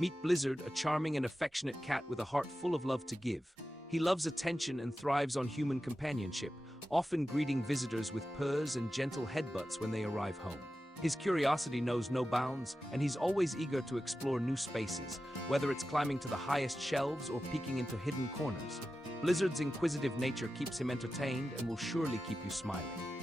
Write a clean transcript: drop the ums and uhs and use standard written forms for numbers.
Meet Blizzard, a charming and affectionate cat with a heart full of love to give. He loves attention and thrives on human companionship, often greeting visitors with purrs and gentle headbutts when they arrive home. His curiosity knows no bounds, and he's always eager to explore new spaces, whether it's climbing to the highest shelves or peeking into hidden corners. Blizzard's inquisitive nature keeps him entertained and will surely keep you smiling.